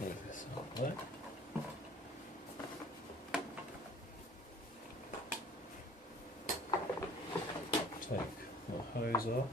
move this out of the way. Take the hose off.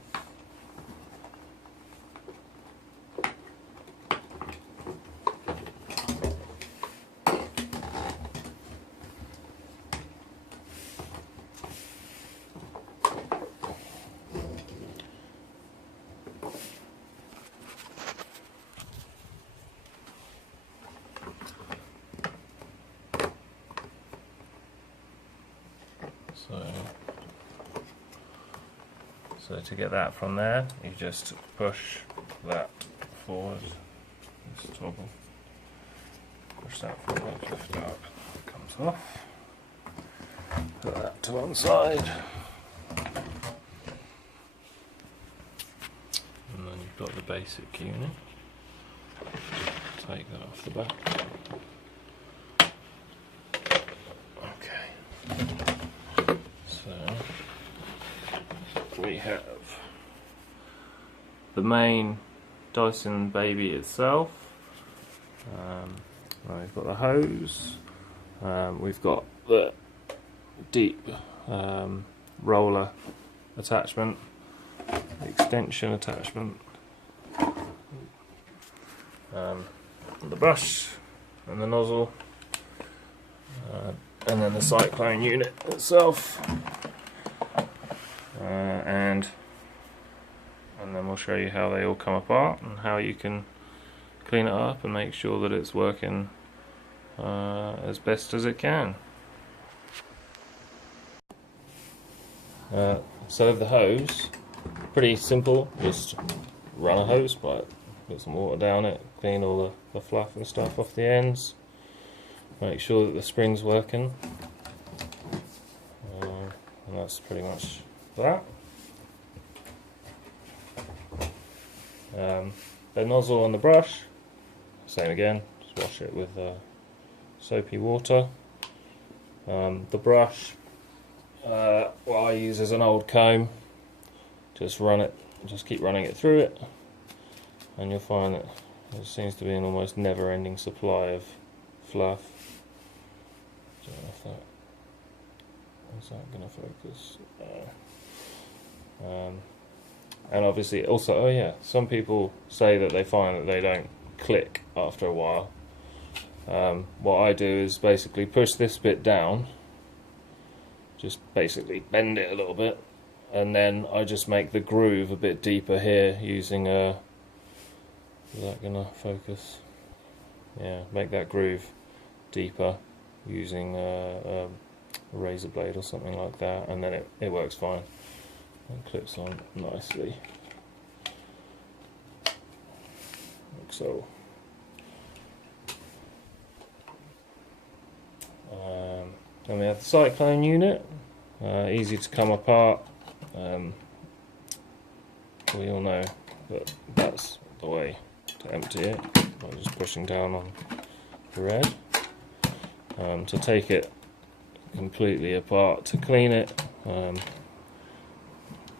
So to get that from there, you just push that forward, this toggle, push that forward, lift up, it comes off, put that to one side, and then you've got the basic unit, take that off the back. Okay, so we have the main Dyson Baby itself. We've got the hose. We've got the deep roller attachment, the extension attachment, the brush and the nozzle, and then the cyclone unit itself. And then we'll show you how they all come apart and how you can clean it up and make sure that it's working as best as it can. So the hose, pretty simple, just run a hose pipe, put some water down it, clean all the fluff and stuff off the ends, make sure that the spring's working, and that's pretty much that. The nozzle on the brush, same again, just wash it with soapy water. The brush, what I use is an old comb, just keep running it through it, and you'll find that there seems to be an almost never-ending supply of fluff. Don't know if is that going to focus? And obviously also, oh yeah, some people say that they find that they don't click after a while. What I do is basically push this bit down, just basically bend it a little bit, and then I just make the groove a bit deeper here using a, is that going to focus? Yeah, make that groove deeper using a razor blade or something like that, and then it works fine and clips on nicely, like so. Then we have the cyclone unit, easy to come apart. We all know that that's the way to empty it, by just pushing down on the red. To take it completely apart, to clean it,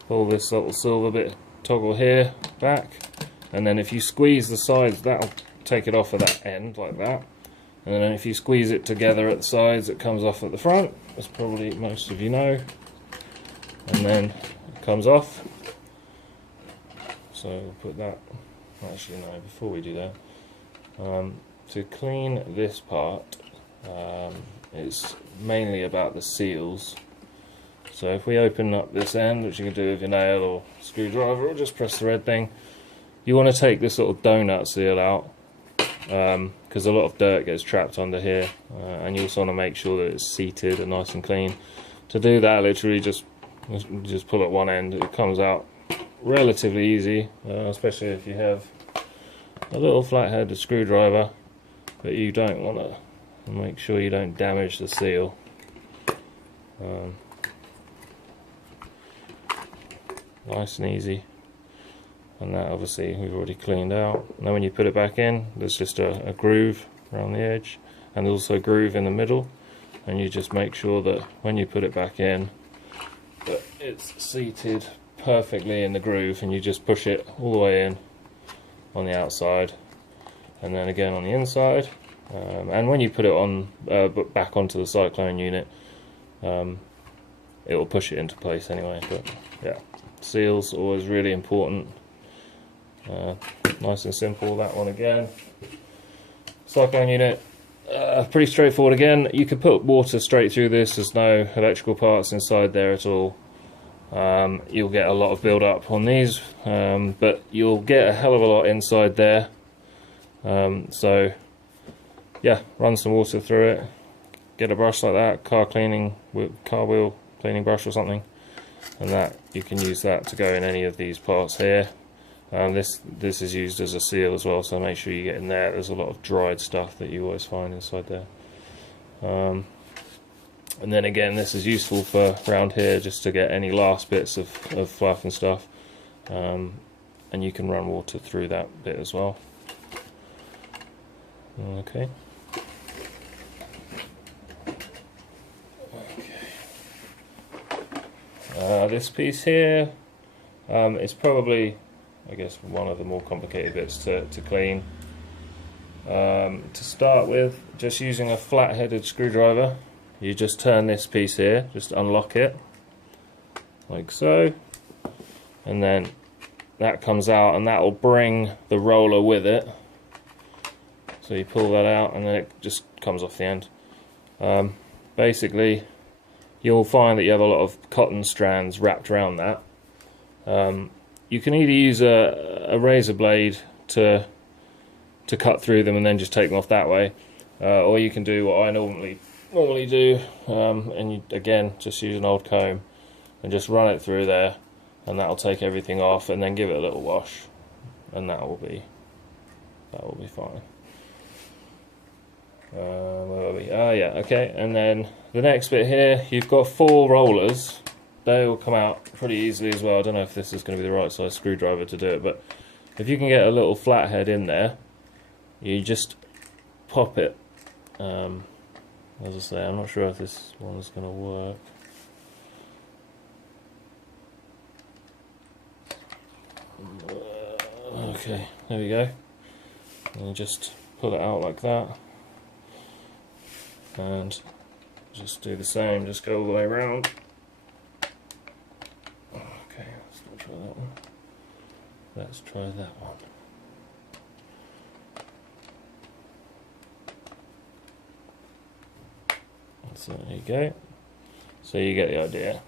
pull this little silver bit toggle here back, and then if you squeeze the sides, that'll take it off of that end like that, and then if you squeeze it together at the sides, it comes off at the front, as probably most of you know, and then it comes off. So we'll put that, actually no, before we do that, to clean this part, it's mainly about the seals. So if we open up this end, which you can do with your nail or screwdriver, or just press the red thing, you want to take this little donut seal out, because a lot of dirt gets trapped under here, and you also want to make sure that it's seated and nice and clean. To do that, literally just pull at one end, it comes out relatively easy, especially if you have a little flat-headed screwdriver, but you don't want to, make sure you don't damage the seal. Nice and easy, and that obviously we've already cleaned out. Now when you put it back in, there's just a groove around the edge, and there's also a groove in the middle, and you just make sure that when you put it back in that it's seated perfectly in the groove, and you just push it all the way in on the outside, and then again on the inside. And when you put it on back onto the cyclone unit, it will push it into place anyway. But yeah, seals always really important. Nice and simple, that one again. Cyclone unit, pretty straightforward again. You could put water straight through this, there's no electrical parts inside there at all. You'll get a lot of build up on these, but you'll get a hell of a lot inside there. So yeah, run some water through it, get a brush like that, car wheel cleaning brush or something, and that you can use that to go in any of these parts here. This is used as a seal as well, so make sure you get in there. There's a lot of dried stuff that you always find inside there. And then again, this is useful for around here, just to get any last bits of fluff and stuff. And you can run water through that bit as well. Okay. This piece here is probably, I guess, one of the more complicated bits to clean. To start with, just using a flat-headed screwdriver, you just turn this piece here, just unlock it, like so, and then that comes out, and that will bring the roller with it. So you pull that out, and then it just comes off the end. Basically, you'll find that you have a lot of cotton strands wrapped around that. You can either use a razor blade to cut through them and then just take them off that way, or you can do what I normally do, and you, again, just use an old comb and just run it through there, and that'll take everything off, and then give it a little wash, and that will be fine. Where are we? Ah, yeah, okay. And then the next bit here, you've got 4 rollers. They will come out pretty easily as well. I don't know if this is going to be the right size screwdriver to do it, but if you can get a little flathead in there, you just pop it. As I say, I'm not sure if this one's going to work. Okay, there we go. And you just pull it out like that, and just do the same, just go all the way around. Okay, let's not try that one. Let's try that one. So there you go. So you get the idea.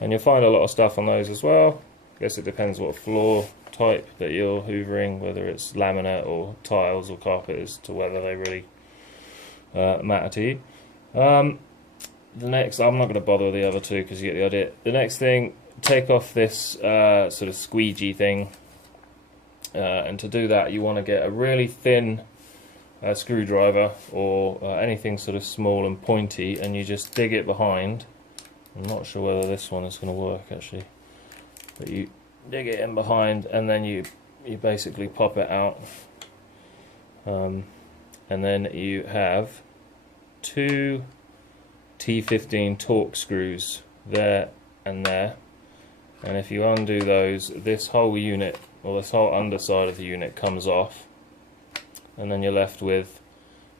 And you'll find a lot of stuff on those as well. I guess it depends what floor type that you're hoovering, whether it's laminate or tiles or carpet, as to whether they really matter to you. The next, I'm not going to bother with the other two because you get the idea. The next thing, take off this sort of squeegee thing, and to do that you want to get a really thin screwdriver or anything sort of small and pointy, and you just dig it behind. I'm not sure whether this one is going to work actually, but you dig it in behind, and then you basically pop it out, and then you have 2 T15 torx screws there and there, and if you undo those, this whole unit, or this whole underside of the unit, comes off, and then you're left with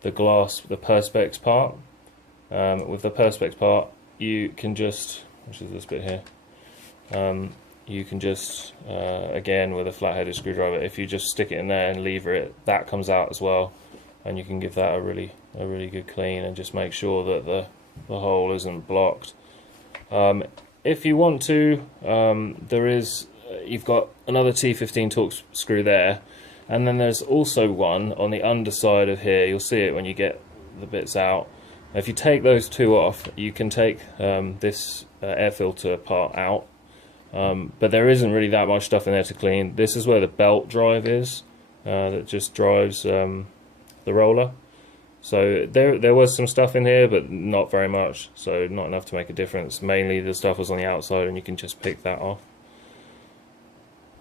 the glass, the perspex part. With the perspex part, you can just, which is this bit here, you can just, again with a flat-headed screwdriver, if you just stick it in there and lever it, that comes out as well, and you can give that a really good clean, and just make sure that the hole isn't blocked. If you want to, you've got another T15 torx screw there, and then there's also one on the underside of here. You'll see it when you get the bits out. If you take those 2 off, you can take this air filter part out, but there isn't really that much stuff in there to clean. This is where the belt drive is, that just drives the roller. So there was some stuff in here, but not very much, so not enough to make a difference. Mainly the stuff was on the outside, and you can just pick that off.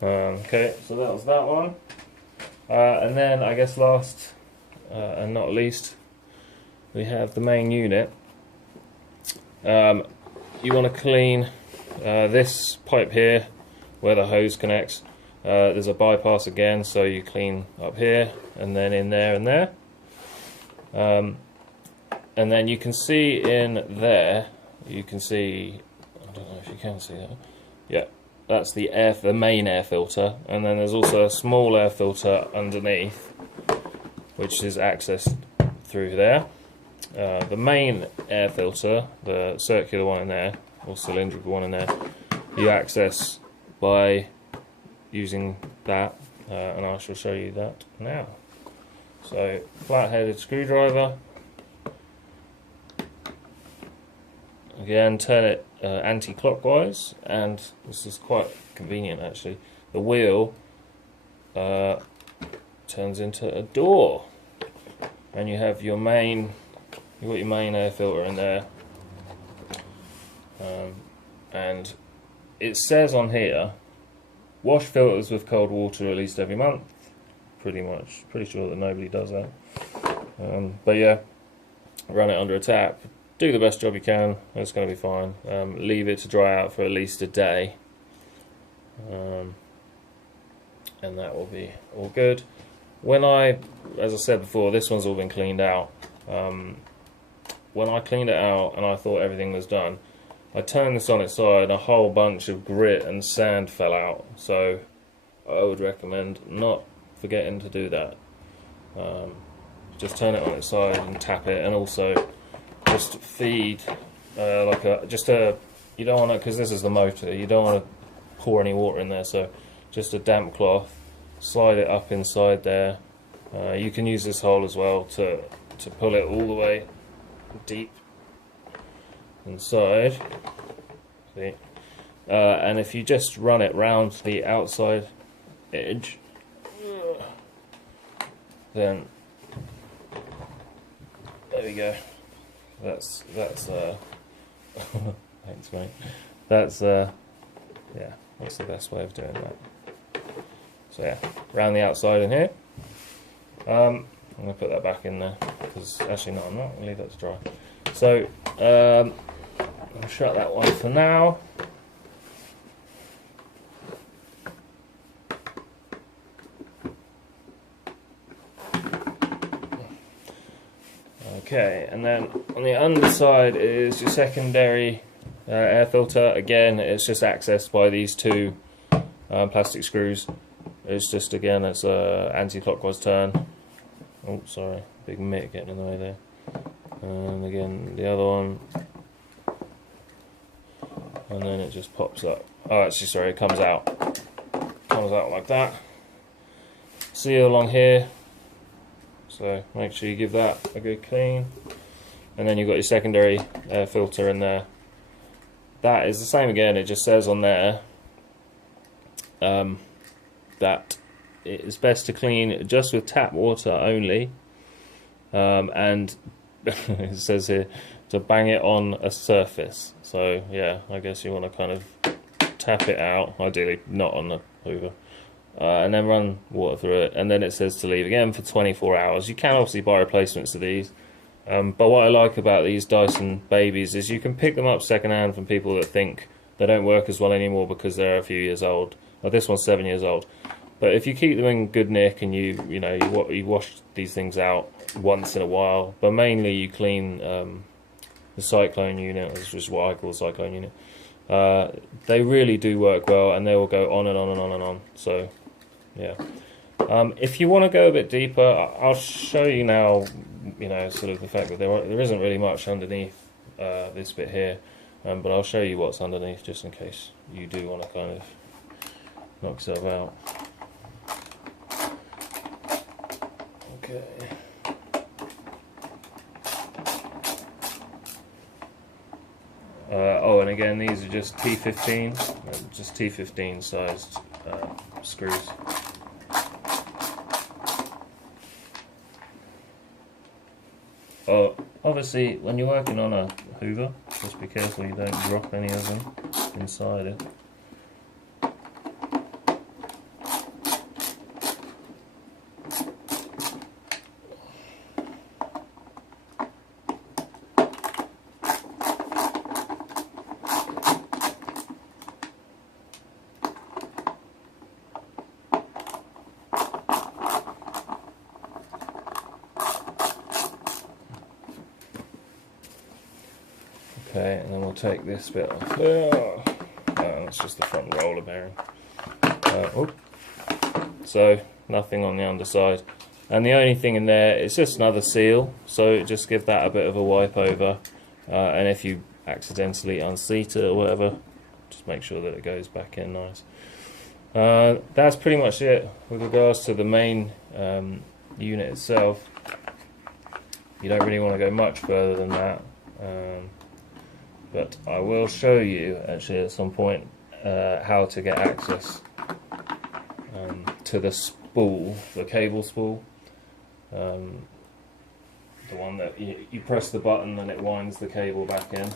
Okay, so that was that one. And then I guess last and not least, we have the main unit. You want to clean this pipe here where the hose connects. There's a bypass again, so you clean up here and then in there and there. And then you can see in there, you can see, I don't know if you can see that. Yeah, that's the main air filter, and then there's also a small air filter underneath, which is accessed through there. The main air filter, the circular one in there, or cylindrical one in there, you access by using that, and I shall show you that now. So, flat-headed screwdriver. Again, turn it anti-clockwise, and this is quite convenient actually. The wheel turns into a door, and you have your main. You've got your main air filter in there, and it says on here, wash filters with cold water at least every month. Pretty sure that nobody does that. But yeah, run it under a tap. Do the best job you can. It's going to be fine. Leave it to dry out for at least a day, and that will be all good. As I said before, this one's all been cleaned out. When I cleaned it out and I thought everything was done, I turned this on its side and a whole bunch of grit and sand fell out. So I would recommend not forgetting to do that. Just turn it on its side and tap it, and also just feed you don't want to, because this is the motor, you don't want to pour any water in there, so just a damp cloth, slide it up inside there. You can use this hole as well to pull it all the way deep inside. See, and if you just run it round the outside edge, then there we go. That's thanks mate. That's yeah, that's the best way of doing that. So yeah, round the outside in here. I'm going to put that back in there, because actually no, I'm not. I'll leave that to dry. So I'll shut that one for now. Okay, and then on the underside is your secondary air filter. Again, it's just accessed by these two plastic screws. It's just, again, it's a anti-clockwise turn. Oh, sorry, big mitt getting in the way there. And again, the other one. And then it just pops up. Oh, actually, sorry, it comes out. Comes out like that. Seal along here. So make sure you give that a good clean. And then you've got your secondary air filter in there. That is the same again, it just says on there that it is best to clean just with tap water only, and it says here to bang it on a surface. So yeah, I guess you want to kind of tap it out, ideally not on the hoover, and then run water through it, and then it says to leave again for 24 hours. You can obviously buy replacements of these, but what I like about these Dyson Babies is you can pick them up secondhand from people that think they don't work as well anymore because they're a few years old. Well, this one's 7 years old. But if you keep them in good nick and you wash these things out once in a while, but mainly you clean the cyclone unit, which is what I call the cyclone unit, they really do work well, and they will go on and on and on and on. So yeah, if you want to go a bit deeper, I'll show you now. Sort of the fact that there isn't really much underneath this bit here, but I'll show you what's underneath just in case you do want to kind of knock yourself out. Okay. Oh, and again, these are just T15 sized screws. Oh, obviously, when you're working on a hoover, just be careful you don't drop any of them inside it. Okay, and then we'll take this bit off. Oh, that's just the front roller bearing. So nothing on the underside, and the only thing in there is just another seal, so just give that a bit of a wipe over, and if you accidentally unseat it or whatever, just make sure that it goes back in nice. That's pretty much it with regards to the main unit itself. You don't really want to go much further than that, but I will show you actually at some point how to get access to the spool, the cable spool, the one that you press the button and it winds the cable back in,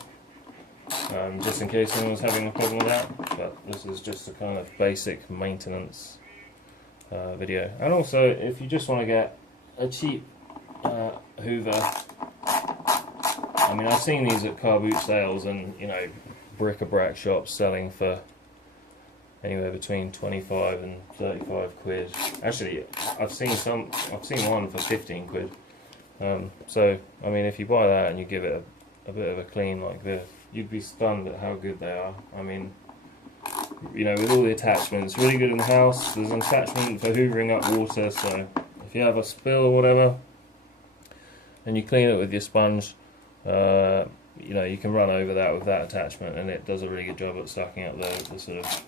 just in case anyone's having a problem with that. But this is just a kind of basic maintenance video. And also, if you just want to get a cheap hoover, I mean, I've seen these at car boot sales and, you know, bric-a-brac shops selling for anywhere between 25 and 35 quid. Actually, I've seen one for 15 quid. So, I mean, if you buy that and you give it a bit of a clean like this, you'd be stunned at how good they are. I mean, you know, with all the attachments, really good in the house. There's an attachment for hoovering up water, so if you have a spill or whatever, and you clean it with your sponge, you know, you can run over that with that attachment, and it does a really good job at sucking up the sort of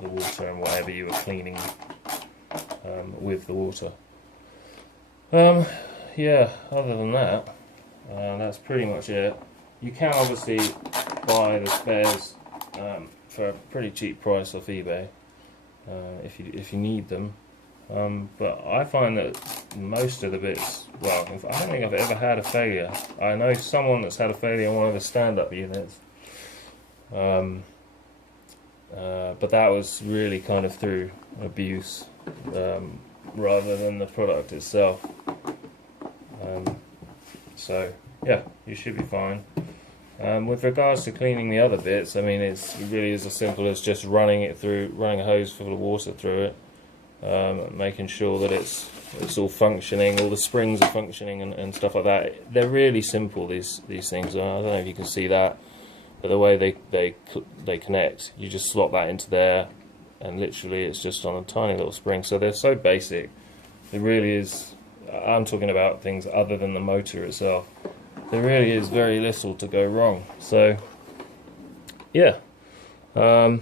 the water and whatever you were cleaning with the water. Yeah, other than that, that's pretty much it. You can obviously buy the spares for a pretty cheap price off eBay if you need them. But I find that most of the bits, well, I don't think I've ever had a failure. I know someone that's had a failure on one of the stand-up units, but that was really kind of through abuse rather than the product itself. So yeah, you should be fine. With regards to cleaning the other bits, I mean, it really is as simple as just running a hose full of water through it, making sure that it's all functioning, all the springs are functioning and stuff like that. They're really simple, these things. I don't know if you can see that, but the way they connect, you just slot that into there, and literally it's just on a tiny little spring. So they're so basic. It really is. I'm talking about things other than the motor itself. There really is very little to go wrong. So yeah, I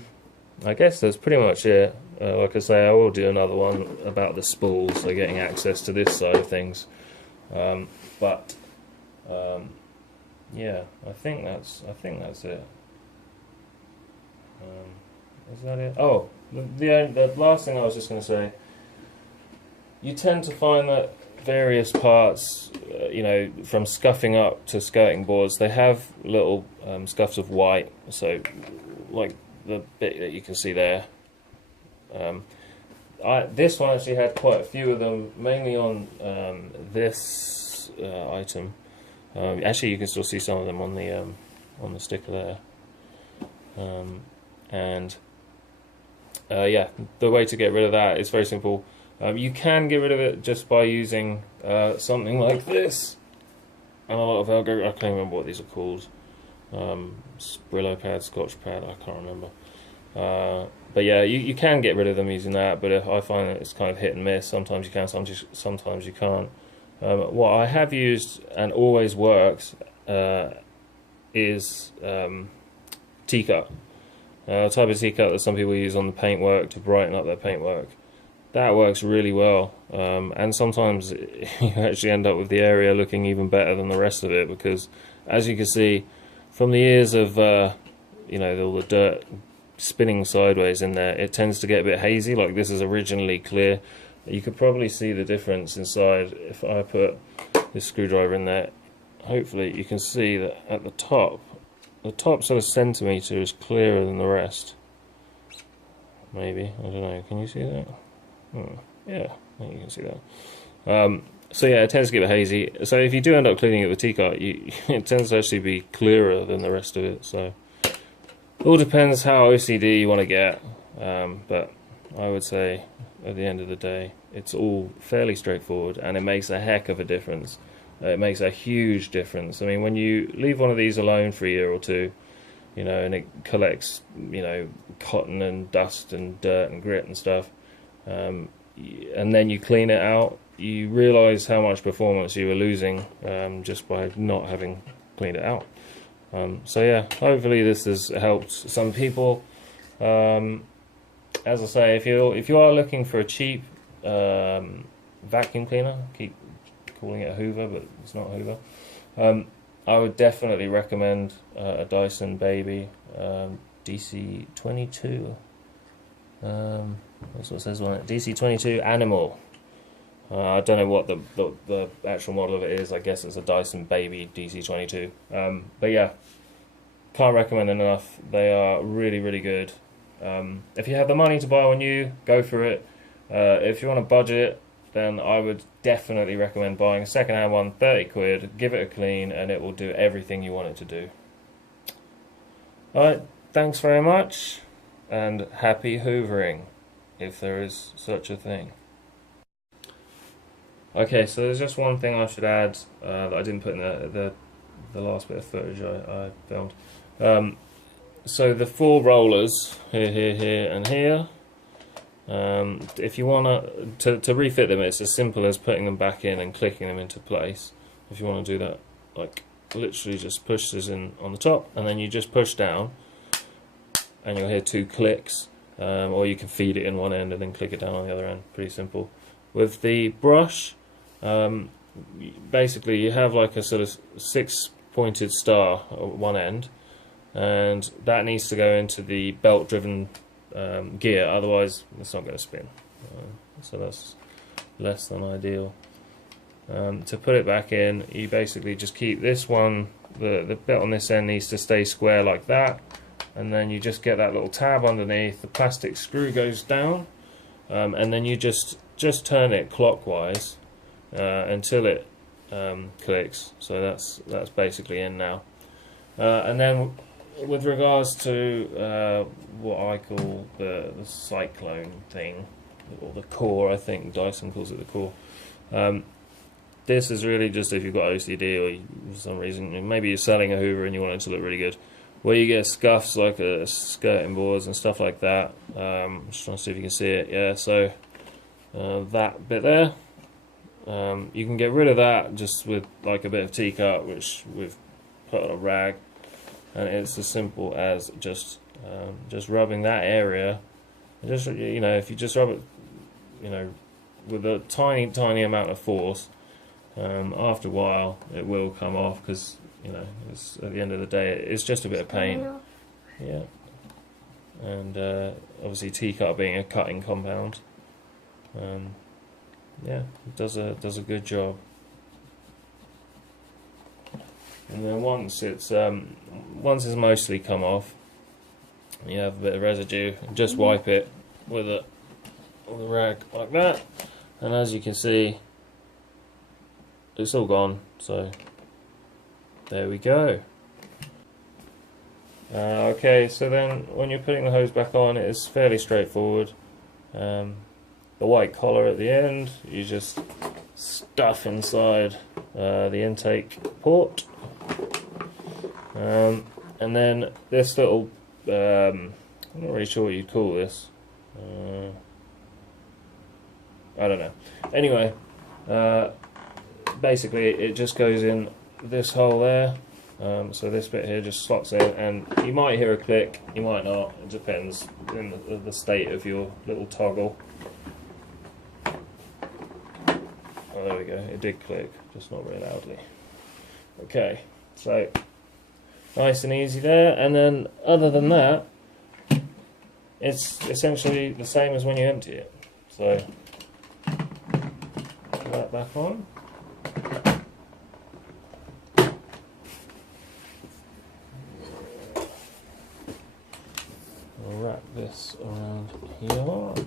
guess that's pretty much it. Like I say, I will do another one about the spools, so getting access to this side of things. But yeah, I think that's it. Is that it? Oh, the last thing I was just going to say. You tend to find that various parts, you know, from scuffing up to skirting boards, they have little scuffs of white. So, like the bit that you can see there. This one actually had quite a few of them, mainly on this item. Actually, you can still see some of them on the sticker there. Yeah, the way to get rid of that is very simple. You can get rid of it just by using something like this, and a lot of I can't remember what these are called. Brillo pad, Scotch pad, I can't remember. But yeah, you can get rid of them using that, but I find that it's kind of hit and miss. Sometimes you can, sometimes you can't. What I have used and always works is teacup. A type of teacup that some people use on the paintwork to brighten up their paintwork. That works really well, and sometimes you actually end up with the area looking even better than the rest of it, because as you can see from the years of you know, all the dirt spinning sideways in there, it tends to get a bit hazy. Like this is originally clear. You could probably see the difference inside if I put this screwdriver in there. Hopefully you can see that at the top sort of centimetre is clearer than the rest. Maybe, I don't know, can you see that? Yeah, I think you can see that. So yeah, it tends to get a bit hazy. So if you do end up cleaning it with teacup, it tends to actually be clearer than the rest of it. So it all depends how OCD you want to get. But I would say at the end of the day, it's all fairly straightforward, and it makes a heck of a difference. it makes a huge difference. I mean, when you leave one of these alone for a year or two, you know, and it collects, you know, cotton and dust and dirt and grit and stuff, and then you clean it out, you realise how much performance you were losing just by not having cleaned it out. So yeah, hopefully this has helped some people. As I say, if you are looking for a cheap vacuum cleaner, keep calling it a hoover, but it's not a hoover. I would definitely recommend a Dyson Baby DC22. That's what it says on it. DC22 Animal. I don't know what the actual model of it is. I guess it's a Dyson Baby DC22. But yeah, can't recommend them enough. They are really, really good. If you have the money to buy one new, go for it. If you want to budget, then I would definitely recommend buying a second-hand one, 30 quid, give it a clean, and it will do everything you want it to do. Alright, thanks very much, and happy hoovering, if there is such a thing. Okay, so there's just one thing I should add that I didn't put in the last bit of footage I filmed. So the 4 rollers, here, and here, if you want to refit them, it's as simple as putting them back in and clicking them into place. If you want to do that, like literally just push this in on the top, and then you just push down, and you'll hear 2 clicks, or you can feed it in one end and then click it down on the other end. Pretty simple. With the brush, basically you have like a sort of 6-pointed star at one end, and that needs to go into the belt-driven gear, otherwise it's not going to spin. So that's less than ideal. To put it back in, you basically just keep this one, the bit on this end needs to stay square like that, and then you just get that little tab underneath, the plastic screw goes down, and then you just turn it clockwise until it clicks. So that's basically in now. And then with regards to what I call the cyclone thing, or the core, I think Dyson calls it the core. This is really just if you've got OCD, or for some reason maybe you're selling a hoover and you want it to look really good, where you get scuffs like skirting boards and stuff like that. Just trying to see if you can see it. Yeah, so that bit there, you can get rid of that just with like a bit of teacup, which we've put on a rag, and it's as simple as just rubbing that area. Just, you know, if you just rub it, you know, with a tiny amount of force, after a while it will come off, because, you know, it's, at the end of the day, it's just a bit of paint. Yeah, and obviously teacup being a cutting compound, yeah, it does a good job. And then once it's mostly come off, you have a bit of residue, just wipe it with a rag like that, and as you can see, it's all gone. So there we go. Okay, so then when you're putting the hose back on, it is fairly straightforward. The white collar at the end, you just stuff inside the intake port, and then this little, I'm not really sure what you'd call this, I don't know. Anyway, basically it just goes in this hole there. So this bit here just slots in, and you might hear a click, you might not, it depends in the state of your little toggle. Oh, there we go, it did click, just not very loudly. Okay, so nice and easy there, and then other than that, it's essentially the same as when you empty it. So put that back on. I'll wrap this around here.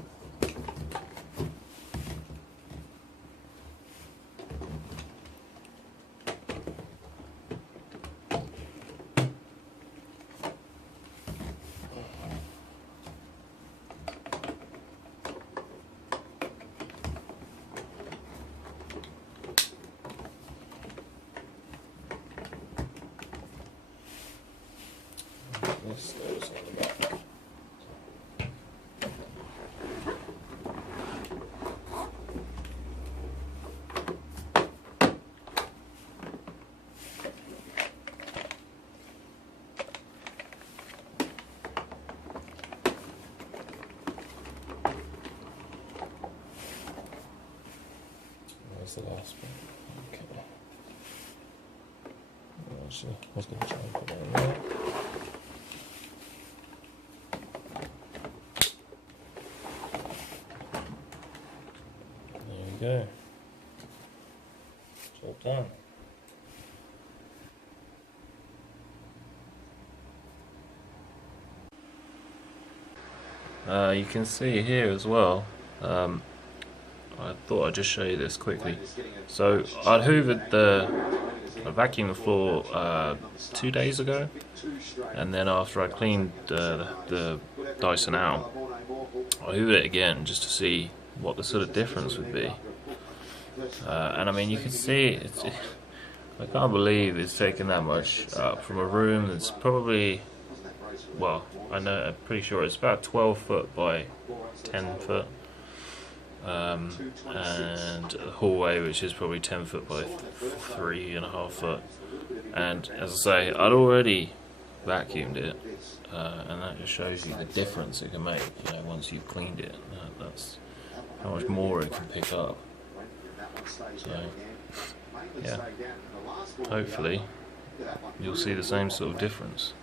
this goes on the back. Where's the last one? Okay. Actually, I was going to try and put that in there. There we go. Job done. You can see here as well. I thought I'd just show you this quickly. So I'd hoovered I vacuumed the floor 2 days ago, and then after I cleaned the Dyson out, I hoovered it again just to see what the sort of difference would be. And I mean, you can see I can't believe it's taken that much up from a room that's probably, well, I'm pretty sure it's about 12 foot by 10 foot. And a hallway which is probably 10 foot by 3.5 foot, and as I say, I'd already vacuumed it, and that just shows you the difference it can make, you know, once you've cleaned it. That's how much more it can pick up. So yeah, hopefully you'll see the same sort of difference.